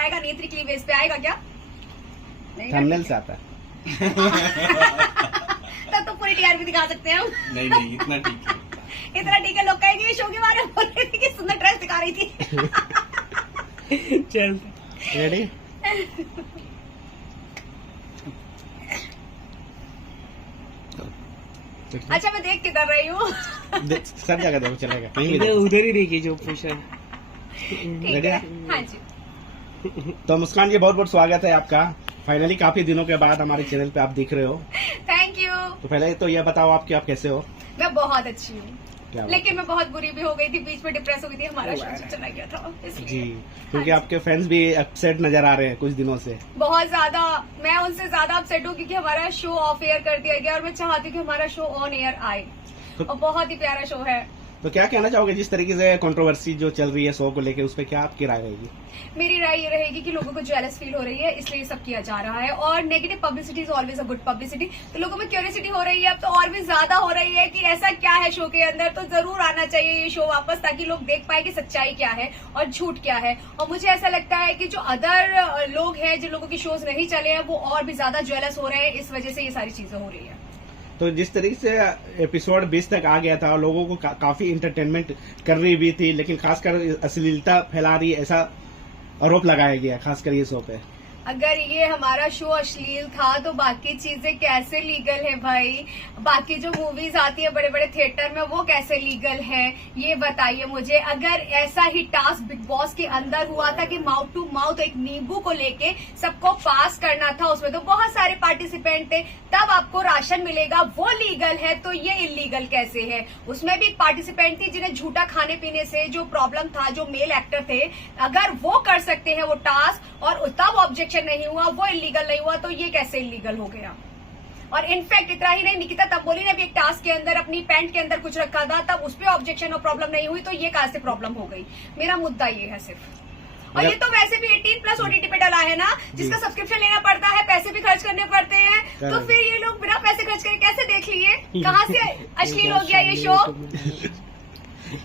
आएगा नहीं, इतनी क्लीवेज पे आएगा क्या? थंबनेल से आता है। तब तो पूरी टीआरपी दिखा सकते हैं हम। नहीं इतना ठीक है। इतना ठीक है, लोग कहेंगे ये शो के बारे में बोल रही थी कि सुंदर ड्रेस दिखा रही थी। चल रेडी। अच्छा मैं देख के कर रही हूँ। सब जगह देखो चलेगा, कहीं भी इधर देखो। उधर ही देखिए जो पूछा। ठीक है, हाँ जी। तो मुस्कान जी बहुत बहुत स्वागत है आपका। फाइनली काफी दिनों के बाद हमारे चैनल पे आप दिख रहे हो। Thank you. तो पहले तो ये बताओ आप कैसे हो? मैं बहुत अच्छी हूँ, क्या बात लेकिन मैं बहुत बुरी भी हो गई थी, बीच में डिप्रेस हो गई थी, हमारा शो चला गया था इसलिए। जी, क्योंकि आपके फैंस भी अपसेट नजर आ रहे हैं कुछ दिनों से। बहुत ज्यादा, मैं उनसे ज्यादा अपसेट हूँ क्योंकि हमारा शो ऑफ एयर कर दिया गया और मैं चाहती हूँ कि हमारा शो ऑन एयर आए। और बहुत ही प्यारा शो है। तो क्या कहना चाहोगे जिस तरीके से कंट्रोवर्सी जो चल रही है शो को लेके, उस पर क्या आपकी राय रहेगी? मेरी राय ये रहेगी कि लोगों को जेलस फील हो रही है, इसलिए ये सब किया जा रहा है। और negative publicity is always a good publicity. तो लोगों में क्यूरियोसिटी हो रही है, अब तो और भी ज्यादा हो रही है कि ऐसा क्या है शो के अंदर। तो जरूर आना चाहिए ये शो वापस, ताकि लोग देख पाए कि सच्चाई क्या है और झूठ क्या है। और मुझे ऐसा लगता है कि जो अदर लोग हैं, जिन लोगों के शोज नहीं चले हैं, वो और भी ज्यादा जेलस हो रहे हैं। इस वजह से ये सारी चीजें हो रही है। तो जिस तरीके से एपिसोड 20 तक आ गया था, लोगों को काफी इंटरटेनमेंट कर रही भी थी, लेकिन खासकर अश्लीलता फैला रही ऐसा आरोप लगाया गया खासकर ये शो पे। अगर ये हमारा शो अश्लील था तो बाकी चीजें कैसे लीगल है भाई? बाकी जो मूवीज आती है बड़े बड़े थिएटर में, वो कैसे लीगल है ये बताइए मुझे। अगर ऐसा ही टास्क बिग बॉस के अंदर हुआ था कि माउथ टू माउथ एक नींबू को लेके सबको पास करना था, उसमें तो बहुत सारे पार्टिसिपेंट थे, तब आपको राशन मिलेगा, वो लीगल है, तो ये इलीगल कैसे है? उसमें भी एक पार्टिसिपेंट थी जिन्हें झूठा खाने पीने से जो प्रॉब्लम था, जो मेल एक्टर थे, अगर वो कर सकते हैं वो टास्क और तब ऑब्जेक्शन नहीं हुआ, वो इलीगल नहीं हुआ, तो ये कैसे इलीगल हो गया? और इनफैक्ट इतना ही नहीं, निकिता तब्बोली ने भी एक टास्क के अंदर अपनी पैंट के अंदर कुछ रखा था, तब उस पर ऑब्जेक्शन और प्रॉब्लम नहीं हुई, तो ये कहां से प्रॉब्लम हो गई? मेरा मुद्दा ये है सिर्फ। और ये तो वैसे भी 18+ OTT पे डला है ना, जिसका सब्सक्रिप्शन लेना पड़ता है, पैसे भी खर्च करने पड़ते हैं, तो फिर ये लोग बिना पैसे खर्च करके कैसे देख लिए? कहाँ से अश्लील हो गया ये शो?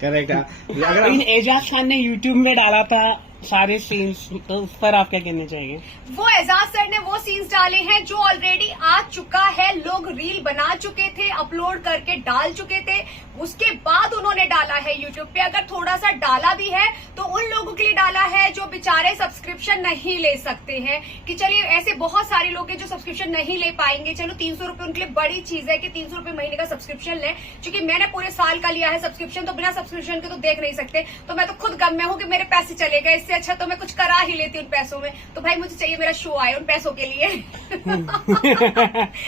करेक्ट। लेकिन एजाज खान ने यूट्यूब में डाला था सारे सीन्स, तो उस पर आप क्या कहना चाहेंगे? वो एजाज सर ने वो सीन्स डाले हैं जो ऑलरेडी आ चुका है, लोग रील बना चुके थे, अपलोड करके डाल चुके थे, उसके बाद उन्होंने डाला है यूट्यूब पे। अगर थोड़ा सा डाला भी है तो उन लोगों के लिए डाला है जो बेचारे सब्सक्रिप्शन नहीं ले सकते हैं, कि चलिए ऐसे बहुत सारे लोग हैं जो सब्सक्रिप्शन नहीं ले पाएंगे, चलो 300 रुपए उनके लिए बड़ी चीज है कि 300 रुपए महीने का सब्सक्रिप्शन लें। क्योंकि मैंने पूरे साल का लिया है सब्सक्रिप्शन, तो बिना सब्सक्रिप्शन के तो देख नहीं सकते, तो मैं तो खुद गम में हूं कि मेरे पैसे चले गए, इससे अच्छा तो मैं कुछ करा ही लेती उन पैसों में। तो भाई मुझे चाहिए मेरा शो आए उन पैसों के लिए।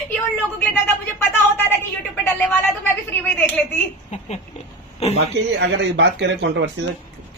ये उन लोगों के लिए था, मुझे पता होता था कि यूट्यूब पे डलने वाला है तो मैं भी फ्री में ही देख लेती। बाकी अगर ये बात करें कंट्रोवर्शियल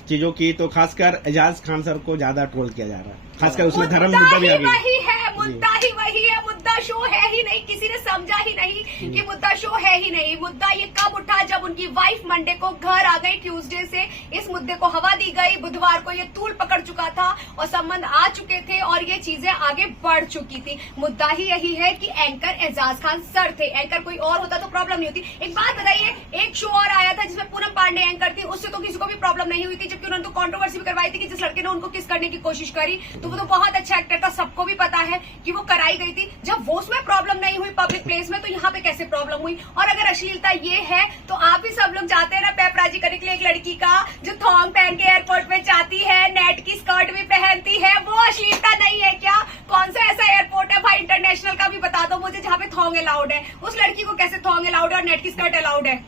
चीजों की, तो खासकर एजाज खान सर को ज्यादा ट्रोल किया जा रहा है, खासकर उसमें धर्म मुद्दा भी आ गया। वही है मुद्दा, ही वही है मुद्दा। शो है ही नहीं, किसी ने समझा ही नहीं कि मुद्दा शो है ही नहीं। मुद्दा ये कब उठा? जब उनकी वाइफ मंडे को घर आ गई, ट्यूसडे से इस मुद्दे को हवा दी गई, बुधवार को ये तूल पकड़ चुका था और संबंध आ चुके थे और ये चीजें आगे बढ़ चुकी थी। मुद्दा ही यही है कि एंकर एजाज खान सर थे, एंकर कोई और होता तो प्रॉब्लम नहीं होती। एक बात बताइए, एक शो और आया था जिसमें पूनम पांडे एंकर थी, उससे तो किसी को भी प्रॉब्लम नहीं हुई थी, जबकि उन्होंने तो कंट्रोवर्सी भी करवाई थी कि जिस लड़के ने उनको किस करने की कोशिश करी, तो वो तो बहुत अच्छा एक्टर था, सबको भी पता है कि वो कराई गई थी। जब वो उसमें प्रॉब्लम नहीं हुई पब्लिक प्लेस में, तो यहाँ पे कैसे प्रॉब्लम हुई? और अगर अश्लीलता ये है तो आप ही सब लोग जाते हैं ना पैपराजी करने के लिए एक लड़की का जो थॉन्ग पहन के एयरपोर्ट में जाती है, नेट की स्कर्ट भी पहनती है, वो अश्लीलता नहीं है क्या? कौन सा ऐसा एयरपोर्ट है भाई इंटरनेशनल का भी बता दो मुझे जहाँ पे थॉन्ग अलाउड है? उस लड़की को कैसे थॉन्ग अलाउड है और नेट की स्कर्ट अलाउड है?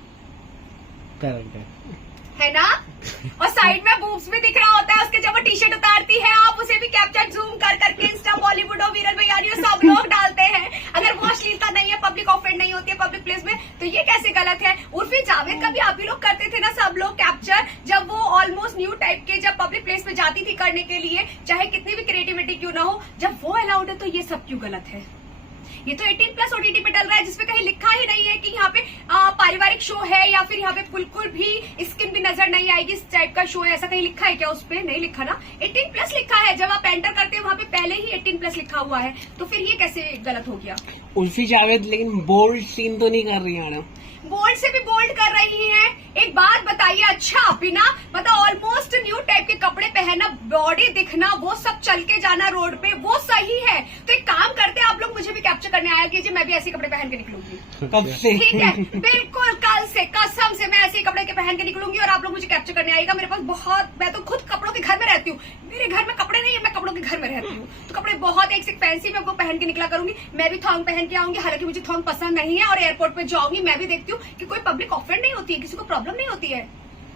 है ना? और साइड में बूब्स भी दिख रहा होता है उसके जब वो टी शर्ट उतारती है, आप उसे भी कैप्चर जूम कर करके इंस्टा, बॉलीवुड और वीरल भैयानी सब लोग डालते हैं। अगर वो अश्लीलता नहीं है, पब्लिक ऑफेंड नहीं होती है पब्लिक प्लेस में, तो ये कैसे गलत है? उर्फी जावेद का भी आप ही लोग करते थे ना सब लोग कैप्चर, जब वो ऑलमोस्ट न्यू टाइप के जब पब्लिक प्लेस में जाती थी करने के लिए, चाहे कितनी भी क्रिएटिविटी क्यों ना हो, जब वो अलाउड है तो ये सब क्यों गलत है? ये तो 18+ OTT पे डल रहा है, जिसपे कहीं लिखा ही नहीं है कि यहाँ पे पारिवारिक शो है, या फिर यहाँ पे बिल्कुल भी स्किन भी नजर नहीं आएगी इस टाइप का शो है। ऐसा कहीं लिखा है क्या? उस पे नहीं लिखा ना, 18+ लिखा है। जब आप एंटर करते हैं वहाँ पे पहले ही 18+ लिखा हुआ है, तो फिर ये कैसे गलत हो गया? उर्फी जावेद लेकिन बोल्ड सीन तो नहीं कर रही मैडम। बोल्ड से भी बोल्ड कर रही हैं। एक बात बताइए, अच्छा बिना मतलब ऑलमोस्ट न्यू टाइप के कपड़े पहनना, बॉडी दिखना, वो सब चल के जाना रोड पे, वो सही है। तो एक काम करते हैं, आप लोग मुझे भी कैप्चर करने आया कीजिए, मैं भी ऐसे कपड़े पहन के निकलूंगी। कब से? ठीक है, बिल्कुल कल से कसम से मैं ऐसे ही कपड़े के पहन के निकलूंगी और आप लोग मुझे कैप्चर करने आएगा। मेरे पास बहुत, मैं तो खुद कपड़ों के घर में रहती हूँ, मेरे घर में कपड़े नहीं है, मैं कपड़ों के घर में रहती हूँ, तो कपड़े बहुत एक से फैंसी मैं वो पहन के निकला करूंगी। मैं भी थॉन्ग पहन के आऊंगी, हालांकि मुझे थॉन्ग पसंद नहीं है, और एयरपोर्ट पे जाऊंगी मैं भी देखती हूँ कि कोई पब्लिक ऑफेंड नहीं होती है, किसी को प्रॉब्लम नहीं होती है,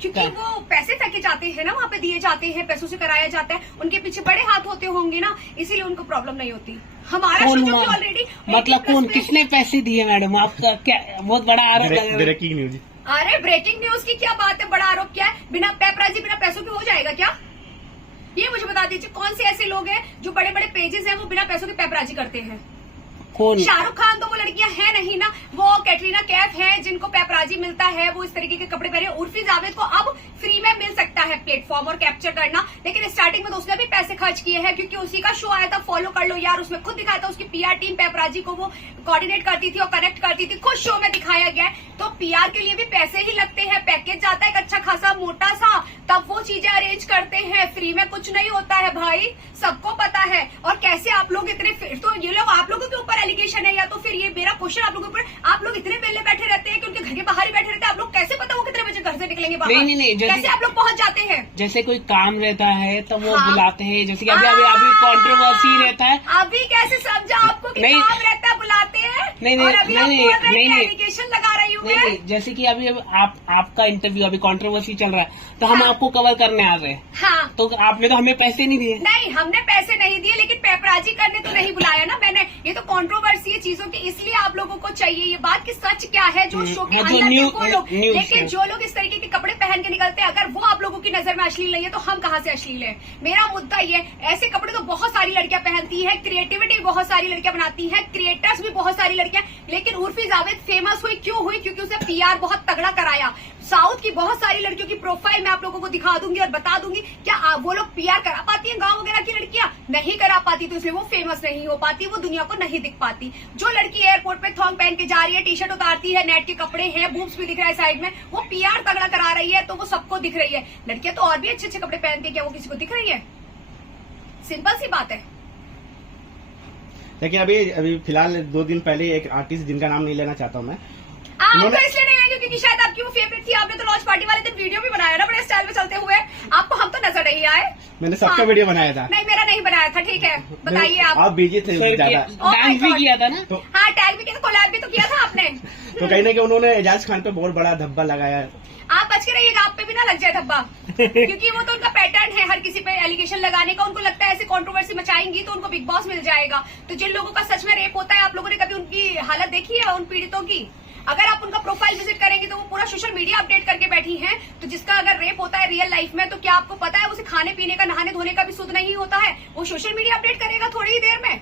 क्योंकि वो पैसे फेंके जाते हैं ना, वहाँ पे दिए जाते हैं, पैसों से कराया जाता है, उनके पीछे बड़े हाथ होते होंगे ना, इसीलिए उनको प्रॉब्लम नहीं होती। हमारा शो जो ऑलरेडी मतलब कौन, किसने पैसे दिए मैडम? आपका क्या बहुत बड़ा आरोप लगा है। Breaking news. अरे ब्रेकिंग न्यूज की क्या बात है, बड़ा आरोप क्या है? बिना पेपराजी बिना पैसों के हो जाएगा क्या? ये मुझे बता दीजिए, कौन से ऐसे लोग हैं जो बड़े बड़े पेजेस हैं वो बिना पैसों के पेपराजी करते हैं? कौन? शाहरुख खान तो वो लड़कियां हैं नहीं ना, वो कैटरीना कैफ है जिनको पेपराजी मिलता है, वो इस तरीके के कपड़े पहने। उर्फी जावेद को अब फ्री में मिल सकता है प्लेटफॉर्म और कैप्चर करना, लेकिन स्टार्टिंग में तो उसने भी पैसे खर्च किए हैं, क्योंकि उसी का शो आया था, फॉलो कर लो यार, उसमें खुद दिखाया था उसकी पीआर टीम पेपराजी को वो कोऑर्डिनेट करती थी और कनेक्ट करती थी, खुद शो में दिखाया गया है। तो पीआर के लिए भी पैसे ही लगते हैं, पैकेज जाता है एक अच्छा खासा मोटा सा, तब वो चीजें अरेंज करते हैं, फ्री में कुछ नहीं होता है भाई, सबको पता है। और कैसे आप लोग इतने, तो ये लोग आप लोगों के ऊपर एलिगेशन है, या तो फिर ये मेरा क्वेश्चन आप लोगों के ऊपर, आप लोग इतने वेले बैठे रहते हैं कि उनके घर के बाहर ही बैठे रहते हैं, आप लोग कैसे पता वो कितने बजे घर से निकलेंगे बाहर? नहीं, कैसे आप लोग पहुंच जाते हैं? जैसे कोई काम रहता है तो वो हाँ। बुलाते हैं, जैसे कि अभी कंट्रोवर्सी रहता है। अभी कैसे समझा आपको कि नहीं। काम रहता है बुलाते हैं? नहीं, और अभी आप बोल रहे हैं नहीं। एलिगेशन लगा रही हूँ मैं। नहीं, जैसे कि अभी आपका इंटरव्यू अभी कंट्रोवर्सी चल रहा है, तो हम हाँ। आपको कवर करने आ रहे हैं, हाँ, तो आपने तो हमें पैसे नहीं दिए। नहीं हमने पैसे नहीं दिए, लेकिन पेपराजी करने तो नहीं बुलाया ना मैंने। ये तो कंट्रोवर्सी है चीजों की, इसलिए आप लोगों को चाहिए ये बात कि सच क्या है, जो शो के जो अंदर न्यू- के वो लोग। न्यूज़ लेकिन है। जो लोग इस तरीके के कपड़े पहन के निकलते हैं, अगर वो आप लोगों की नजर में अश्लील नहीं है तो हम कहाँ से अश्लील है? मेरा मुद्दा ये, ऐसे कपड़े तो बहुत सारी लड़कियां पहनती है, क्रिएटिविटी बहुत सारी लड़कियां बनाती है, क्रिएटर्स भी बहुत सारी लड़कियां, लेकिन उर्फी जावेद फेमस हुई क्यों हुई? क्योंकि उसे पीआर बहुत तगड़ा कराया। साउथ की बहुत सारी लड़कियों की प्रोफाइल मैं आप लोगों को दिखा दूंगी और बता दूंगी, क्या वो लोग पीआर करा पाती हैं? गांव वगैरह की लड़कियां नहीं करा पाती, तो इसलिए वो फेमस नहीं हो पाती, वो दुनिया को नहीं दिख पाती। जो लड़की एयरपोर्ट पे थॉन्ग पहन के जा रही है, टी शर्ट उतारती है, नेट के कपड़े हैं, बूब्स भी दिख रहा है साइड में, वो पीआर तगड़ा करा रही है, तो वो सबको दिख रही है। लड़कियां तो और भी अच्छे अच्छे कपड़े पहनती है, क्या वो किसी को दिख रही है? सिंपल सी बात है। लेकिन अभी फिलहाल 2 दिन पहले एक आर्टिस्ट जिनका नाम नहीं लेना चाहता हूँ मैं, आप तो उन्होंने- इसलिए नहीं लेंगे क्योंकि शायद आपकी वो फेवरेट थी, आपने तो लॉन्च पार्टी वाले दिन वीडियो भी बनाया ना बड़े स्टाइल में चलते हुए, आपको हम तो नजर नहीं आए। मैंने सबका हाँ। वीडियो बनाया था। नहीं मेरा नहीं बनाया था, ठीक है बताइए आप। आप बिजी थे सर, ज्यादा, डांस भी God. किया था ना। तो हाँ टैग भी किया, कोलैब भी तो किया था आपने। तो कहीं ना कहीं उन्होंने एजाज खान पे बहुत बड़ा धब्बा लगाया है। आप बच के रहिएगा, आप पे भी ना लग जाए धब्बा, क्योंकि वो तो उनका पैटर्न है हर किसी पे एलिगेशन लगाने का। उनको लगता है ऐसे कंट्रोवर्सी मचाएंगी तो उनको बिग बॉस मिल जाएगा। तो जिन लोगों का सच में रेप होता है, आप लोगों ने कभी उनकी हालत देखी है उन पीड़ितों की? अगर आप उनका प्रोफाइल विजिट करेंगे तो वो पूरा सोशल मीडिया अपडेट करके बैठी हैं। तो जिसका अगर रेप होता है रियल लाइफ में, तो क्या आपको पता है उसे खाने पीने का, नहाने धोने का भी सुध नहीं होता है? वो सोशल मीडिया अपडेट करेगा थोड़ी ही देर में।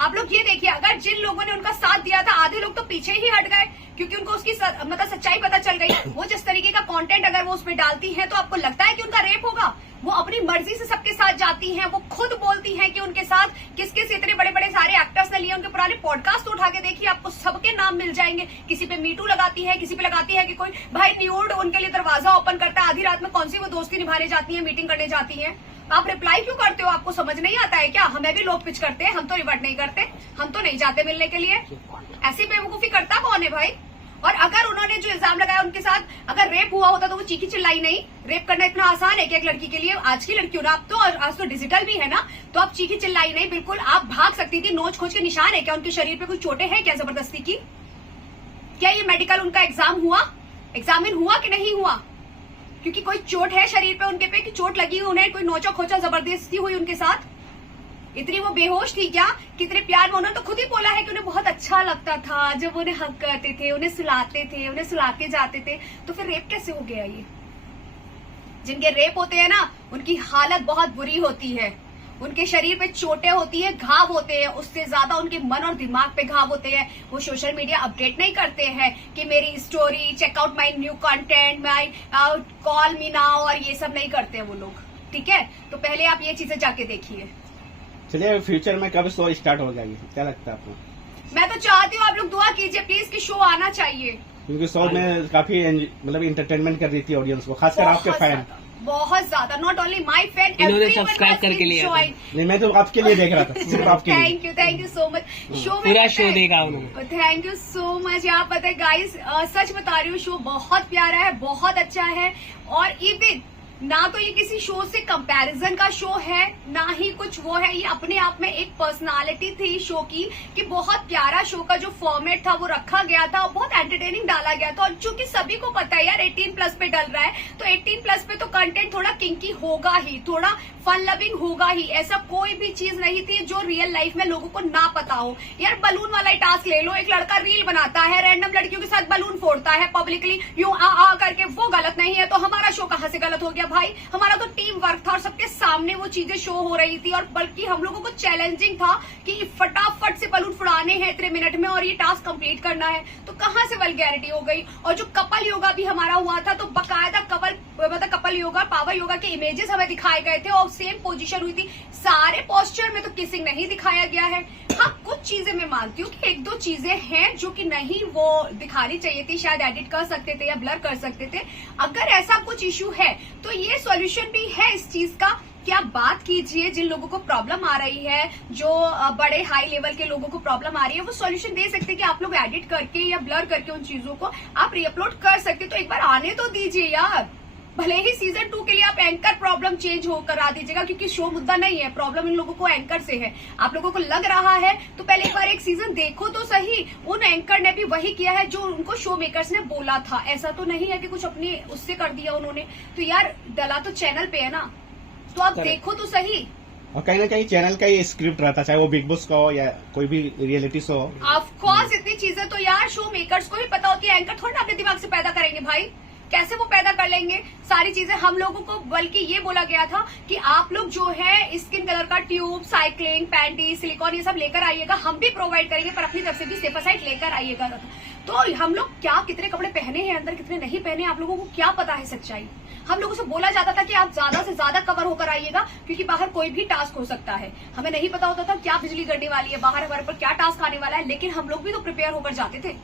आप लोग ये देखिए, अगर जिन लोगों ने उनका साथ दिया था, आधे लोग तो पीछे ही हट गए क्योंकि उनको उसकी मतलब सच्चाई पता चल गई। वो जिस तरीके का कंटेंट अगर वो उसमें डालती हैं, तो आपको लगता है कि उनका रेप होगा? वो अपनी मर्जी से सबके साथ जाती हैं, वो खुद बोलती हैं कि उनके साथ किस किस इतने बड़े बड़े सारे एक्टर्स ने लिए। उनके पुराने पॉडकास्ट उठा के देखिए, आपको सबके नाम मिल जाएंगे। किसी पे मीटू लगाती है, किसी पे लगाती है कि कोई भाई न्यूड उनके लिए दरवाजा ओपन करता है, आधी रात में कौन सी वो दोस्ती निभाने जाती है, मीटिंग करने जाती है। आप रिप्लाई क्यों करते हो? आपको समझ नहीं आता है क्या? हमें भी लोग पिच करते हैं, हम तो रिवर्ट नहीं करते, हम तो नहीं जाते मिलने के लिए। ऐसी बेवकूफी करता कौन है भाई? और अगर उन्होंने जो इल्जाम लगाया उनके साथ अगर रेप हुआ होता तो वो चीखी चिल्लाई नहीं। रेप करना इतना आसान है कि एक लड़की के लिए, आज की लड़की हो ना आप तो, और आज तो डिजिटल भी है ना, तो आप चीखी चिल्लाई नहीं, बिल्कुल आप भाग सकती थी। नोच खोज के निशान है क्या उनके शरीर पे? कोई चोटें हैं क्या जबरदस्ती की? क्या ये मेडिकल उनका एग्जाम हुआ, एग्जामिन हुआ कि नहीं हुआ? क्योंकि कोई चोट है शरीर पे उनके पे, कि चोट लगी उन्हें, कोई नोचा खोचा जबरदस्ती हुई उनके साथ? इतनी वो बेहोश थी क्या? कितने प्यार में, उन्होंने तो खुद ही बोला है कि उन्हें बहुत अच्छा लगता था जब उन्हें हक करते थे, उन्हें सुलाते थे, उन्हें सुला के जाते थे। तो फिर रेप कैसे हो गया ये? जिनके रेप होते हैं ना, उनकी हालत बहुत बुरी होती है। उनके शरीर पे चोटें होती है, घाव होते हैं, उससे ज्यादा उनके मन और दिमाग पे घाव होते हैं। वो सोशल मीडिया अपडेट नहीं करते हैं कि मेरी story, checkout my new content, my call me now, और ये सब नहीं करते हैं वो लोग, ठीक है? तो पहले आप ये चीजें जाके देखिए। चलिए फ्यूचर में कब शो स्टार्ट हो जाएगी, क्या लगता है आपको? मैं तो चाहती हूँ आप लोग दुआ कीजिए प्लीज कि शो आना चाहिए। क्योंकि शो में काफी मतलब इंटरटेनमेंट कर रही थी ऑडियंस को, खासकर आपके फैन। बहुत ज्यादा, नॉट ओनली माई फैन, इन्होंने सब्सक्राइब करके लिया था। नहीं, मैं तो आपके लिए देख रहा था, सिर्फ आपके लिए। Thank you so much. Show में पूरा शो देखा उन्होंने। Thank you so much. यहाँ पता है गाइस, सच बता रही हूँ, शो बहुत प्यारा है, बहुत अच्छा है। और इवन ना तो ये किसी शो से कंपैरिजन का शो है, ना ही कुछ वो है, ये अपने आप में एक पर्सनालिटी थी शो की, कि बहुत प्यारा शो का जो फॉर्मेट था वो रखा गया था, बहुत एंटरटेनिंग डाला गया था। और चूंकि सभी को पता है यार 18+ पे डल रहा है, तो 18+ पे तो कंटेंट थोड़ा किंकी होगा ही, थोड़ा फन लविंग होगा ही। ऐसा कोई भी चीज नहीं थी जो रियल लाइफ में लोगों को ना पता हो। यार बलून वाला ही टास्क ले लो, एक लड़का रील बनाता है, रैंडम लड़कियों के साथ बलून फोड़ता है पब्लिकली, यूं आ करके, वो गलत नहीं है, तो हमारा शो कहाँ से गलत हो गया भाई? हमारा तो टीम वर्क था और सबके सामने वो चीजें शो हो रही थी। और बल्कि हम लोगों को चैलेंजिंग था कि फटाफट से बलून फुड़ाने हैं इतने मिनट में और ये टास्क कंप्लीट करना है। तो कहाँ से वल्गैरिटी हो गई? और जो कपल योगा भी हमारा हुआ था, तो बकायदा कपल योगा, पावर योगा के इमेजेस हमें दिखाए गए थे और सेम पोजीशन हुई थी। सारे पोस्चर में तो किसिंग नहीं दिखाया गया है। हाँ, कुछ चीजें मैं मानती हूँ कि 1-2 चीजें हैं जो कि नहीं वो दिखानी चाहिए थी, शायद एडिट कर सकते थे या ब्लर कर सकते थे। अगर ऐसा कुछ इश्यू है तो ये सॉल्यूशन भी है इस चीज का कि आप बात कीजिए, जिन लोगों को प्रॉब्लम आ रही है, जो बड़े हाई लेवल के लोगों को प्रॉब्लम आ रही है, वो सॉल्यूशन दे सकते हैं कि आप लोग एडिट करके या ब्लर करके उन चीजों को आप रीअपलोड कर सकते। तो एक बार आने तो दीजिए यार। भले ही सीजन 2 के लिए आप एंकर प्रॉब्लम चेंज हो करा दीजिएगा, क्योंकि शो मुद्दा नहीं है, प्रॉब्लम इन लोगों को एंकर से है। आप लोगों को लग रहा है तो पहले एक बार एक सीजन देखो तो सही। उन एंकर ने भी वही किया है जो उनको शो मेकर्स ने बोला था, ऐसा तो नहीं है कि कुछ अपने उससे कर दिया उन्होंने। तो यार डला तो चैनल पे है ना, तो आप देखो तो सही। और कहीं ना कहीं चैनल का ये स्क्रिप्ट रहता, चाहे वो बिग बॉस का हो या कोई भी रियलिटी शो हो। ऑफकोर्स इतनी चीजें तो यार शो मेकर्स को भी पता होती है, एंकर थोड़ा ना अपने दिमाग से पैदा करेंगे भाई। कैसे वो पैदा कर लेंगे सारी चीजें? हम लोगों को बल्कि ये बोला गया था कि आप लोग जो है स्किन कलर का ट्यूब, साइक्लिंग, पैंटी, सिलिकॉन ये सब लेकर आइएगा, हम भी प्रोवाइड करेंगे, पर अपनी तरफ से भी सेफासाइड लेकर आइएगा। तो हम लोग क्या कितने कपड़े पहने हैं अंदर, कितने नहीं पहने, आप लोगों को क्या पता है सच्चाई? हम लोगों से बोला जाता था कि आप ज्यादा से ज्यादा कवर होकर आइएगा, क्योंकि बाहर कोई भी टास्क हो सकता है। हमें नहीं पता होता था क्या बिजली गिरने वाली है, बाहर हमारे पर क्या टास्क आने वाला है, लेकिन हम लोग भी तो प्रिपेयर होकर जाते थे।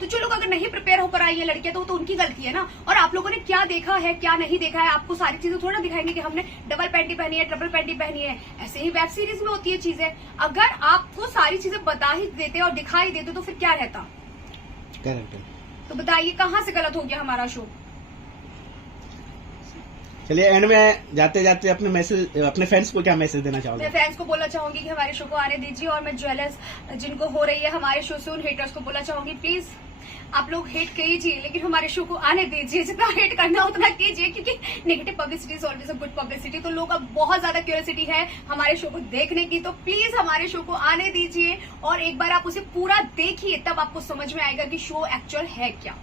तो जो लोग अगर नहीं प्रिपेयर होकर आई है लड़कियां, तो उनकी गलती है ना। और आप लोगों ने क्या देखा है, क्या नहीं देखा है, आपको सारी चीजें थोड़ा ना दिखाएंगे कि हमने डबल पैंटी पहनी है, ट्रिपल पैंटी पहनी है। ऐसे ही वेब सीरीज में होती है चीजें। अगर आपको सारी चीजें बता ही देते और दिखाई देते तो फिर क्या रहता? करेक्ट। तो बताइए कहाँ से गलत हो गया हमारा शो? चलिए एंड में जाते जाते अपने फैंस को क्या मैसेज देना चाहोगे? मैं फैंस को बोलना चाहूंगी कि हमारे शो को आने दीजिए। और मैं ज्वेलर्स जिनको हो रही है हमारे शो से, उन हेटर्स को बोलना चाहूंगी, प्लीज आप लोग हेट कीजिए, लेकिन हमारे शो को आने दीजिए। जितना हेट करना उतना कीजिए, क्योंकि negative publicity is always a good publicity. तो लोग अब बहुत ज्यादा क्यूरियोसिटी है हमारे शो को देखने की, तो प्लीज हमारे शो को आने दीजिए और एक बार आप उसे पूरा देखिए, तब आपको समझ में आएगा कि शो एक्चुअल है क्या।